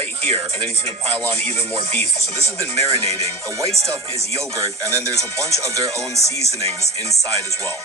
right here, and then he's gonna pile on even more beef. So this has been marinating. The white stuff is yogurt, and then there's a bunch of their own seasonings inside as well.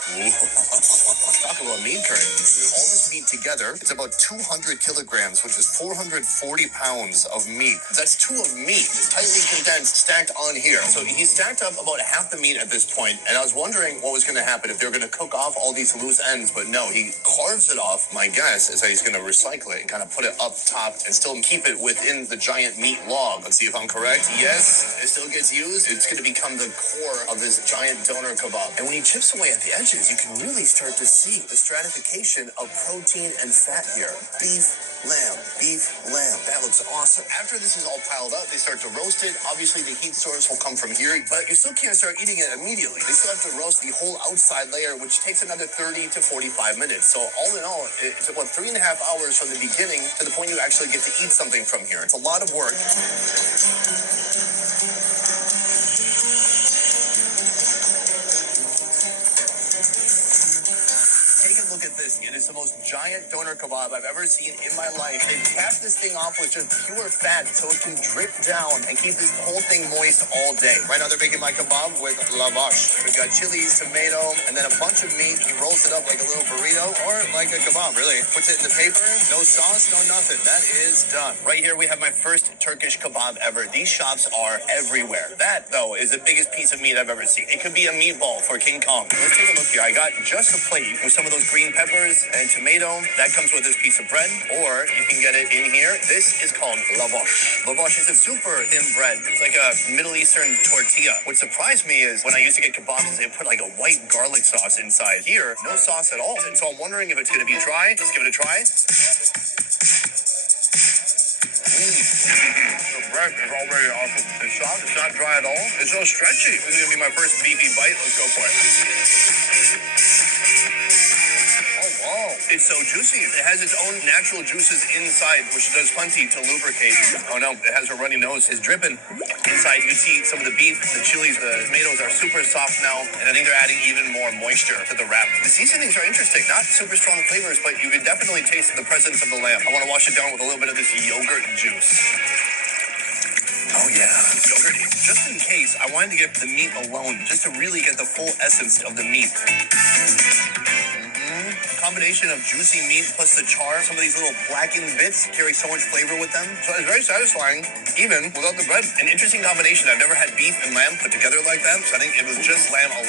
Talk about meat curtains. All this meat together, it's about 200 kilograms, which is 440 pounds of meat. That's two of meat, tightly condensed, stacked on here. So he stacked up about half the meat at this point, and I was wondering what was going to happen if they were going to cook off all these loose ends, but no, he carves it off. My guess is that he's going to recycle it and kind of put it up top and still keep it within the giant meat log. Let's see if I'm correct. Yes, it still gets used. It's going to become the core of this giant doner kebab. And when he chips away at the edges, you can really start to see the stratification of protein and fat here. Beef, lamb, that looks awesome. After this is all piled up, they start to roast it. Obviously, the heat source will come from here, but you still can't start eating it immediately. They still have to roast the whole outside layer, which takes another 30 to 45 minutes. So all in all, it's about 3.5 hours from the beginning to the point you actually get to eat something from here. It's a lot of work. It is the most giant doner kebab I've ever seen in my life. They capped this thing off with just pure fat so it can drip down and keep this whole thing moist all day. Right now they're making my kebab with lavash. We've got chilies, tomato, and then a bunch of meat. He rolls it up like a little burrito or like a kebab, really. Puts it in the paper, no sauce, no nothing. That is done. Right here we have my first Turkish kebab ever. These shops are everywhere. That, though, is the biggest piece of meat I've ever seen. It could be a meatball for King Kong. Let's take a look here. I got just a plate with some of those green peppers and tomato. That comes with this piece of bread, or you can get it in here. This is called lavash. Lavash is a super thin bread. It's like a Middle Eastern tortilla. What surprised me is when I used to get kebabs, is they put like a white garlic sauce inside. Here, no sauce at all. So I'm wondering if it's going to be dry. Let's give it a try. The bread is already awesome. It's soft. It's not dry at all. It's so stretchy. This is going to be my first beefy bite. Let's go for it. It's so juicy. It has its own natural juices inside, which does plenty to lubricate. Oh no, it has a runny nose. It's dripping. Inside, you can see some of the beef, the chilies, the tomatoes are super soft now, and I think they're adding even more moisture to the wrap. The seasonings are interesting. Not super strong flavors, but you can definitely taste the presence of the lamb. I want to wash it down with a little bit of this yogurt juice. Oh yeah, yogurt. Just in case, I wanted to get the meat alone, just to really get the full essence of the meat. Combination of juicy meat plus the char. Some of these little blackened bits carry so much flavor with them. So it's very satisfying, even without the bread. An interesting combination. I've never had beef and lamb put together like that. So I think it was just lamb alone.